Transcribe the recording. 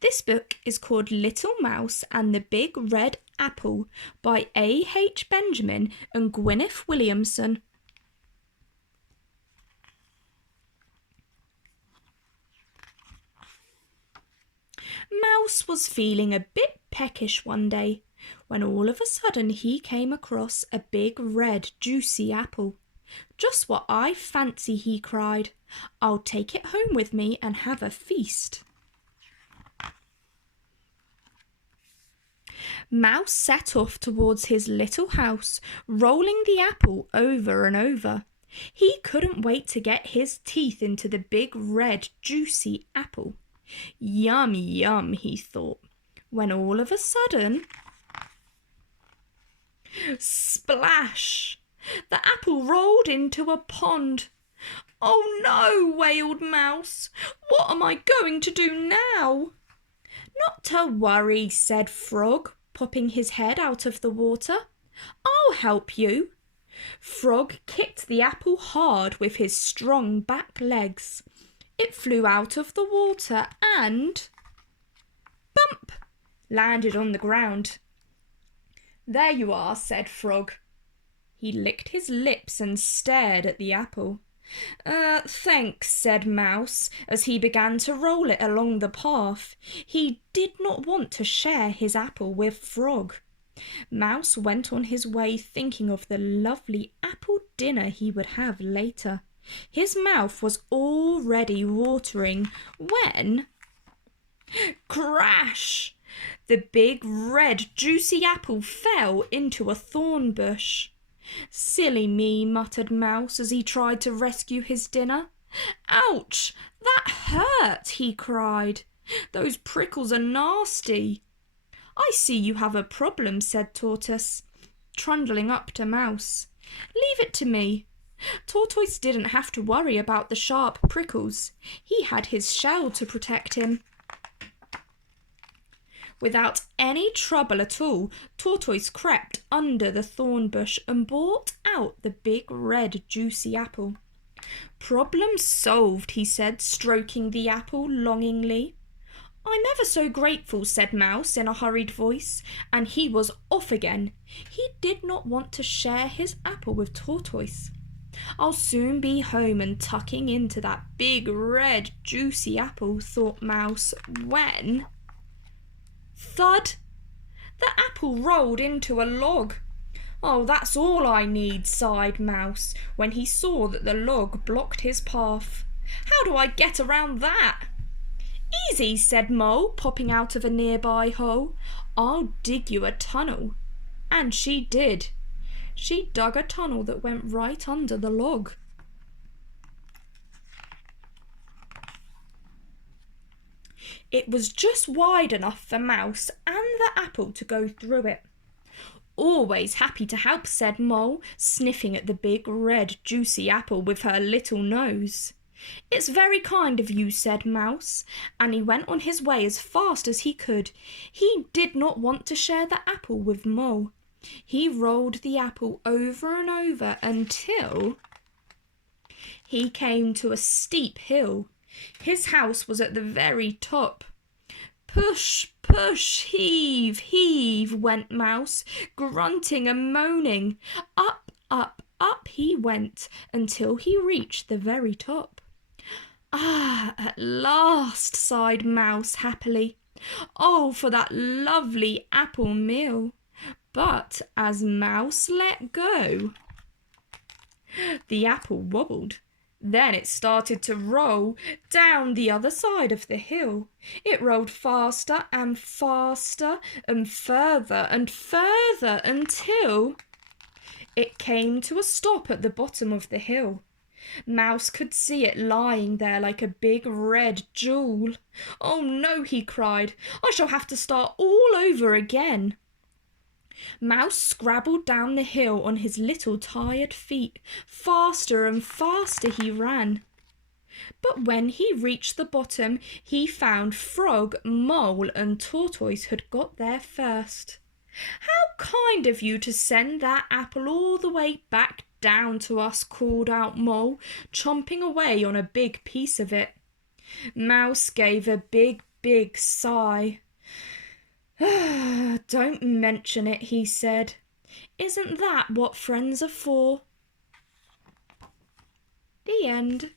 This book is called Little Mouse and the Big Red Apple by A.H. Benjamin and Gwyneth Williamson. Mouse was feeling a bit peckish one day when all of a sudden he came across a big red juicy apple. "Just what I fancy," he cried. "I'll take it home with me and have a feast." Mouse set off towards his little house, rolling the apple over and over. He couldn't wait to get his teeth into the big red juicy apple. Yum, yum, he thought, when all of a sudden, splash! The apple rolled into a pond. "Oh no," wailed Mouse. "What am I going to do now?" "Not to worry," said Frog, popping his head out of the water. "I'll help you." Frog kicked the apple hard with his strong back legs. It flew out of the water and, bump, landed on the ground. "There you are," said Frog. He licked his lips and stared at the apple. Thanks," said Mouse as he began to roll it along the path. He did not want to share his apple with Frog. Mouse went on his way thinking of the lovely apple dinner he would have later. His mouth was already watering when, crash! The big red juicy apple fell into a thorn bush. "Silly me," muttered Mouse as he tried to rescue his dinner. "Ouch! That hurt!" he cried. "Those prickles are nasty." "I see you have a problem," said Tortoise, trundling up to Mouse. "Leave it to me." Tortoise didn't have to worry about the sharp prickles. He had his shell to protect him. Without any trouble at all, Tortoise crept under the thorn bush and brought out the big red juicy apple. "Problem solved," he said, stroking the apple longingly. "I'm ever so grateful," said Mouse in a hurried voice, and he was off again. He did not want to share his apple with Tortoise. "I'll soon be home and tucking into that big red juicy apple," thought Mouse, when, thud! The apple rolled into a log. "Oh, that's all I need," sighed Mouse when he saw that the log blocked his path. "How do I get around that?" "Easy," said Mole, popping out of a nearby hole. "I'll dig you a tunnel." And she did. She dug a tunnel that went right under the log. It was just wide enough for Mouse and the apple to go through it. "Always happy to help," said Mole, sniffing at the big red juicy apple with her little nose. "It's very kind of you," said Mouse, and he went on his way as fast as he could. He did not want to share the apple with Mole. He rolled the apple over and over until he came to a steep hill. His house was at the very top. "Push, push, heave, heave," went Mouse, grunting and moaning. Up, up, up he went until he reached the very top. "Ah, at last," sighed Mouse happily. "Oh, for that lovely apple meal." But as Mouse let go, the apple wobbled. Then it started to roll down the other side of the hill. It rolled faster and faster and further until it came to a stop at the bottom of the hill. Mouse could see it lying there like a big red jewel. "Oh no," he cried. "I shall have to start all over again." Mouse scrabbled down the hill on his little tired feet. Faster and faster he ran. But when he reached the bottom, he found Frog, Mole and Tortoise had got there first. "How kind of you to send that apple all the way back down to us," called out Mole, chomping away on a big piece of it. Mouse gave a big big sigh. "Don't mention it," he said. "Isn't that what friends are for?" The end.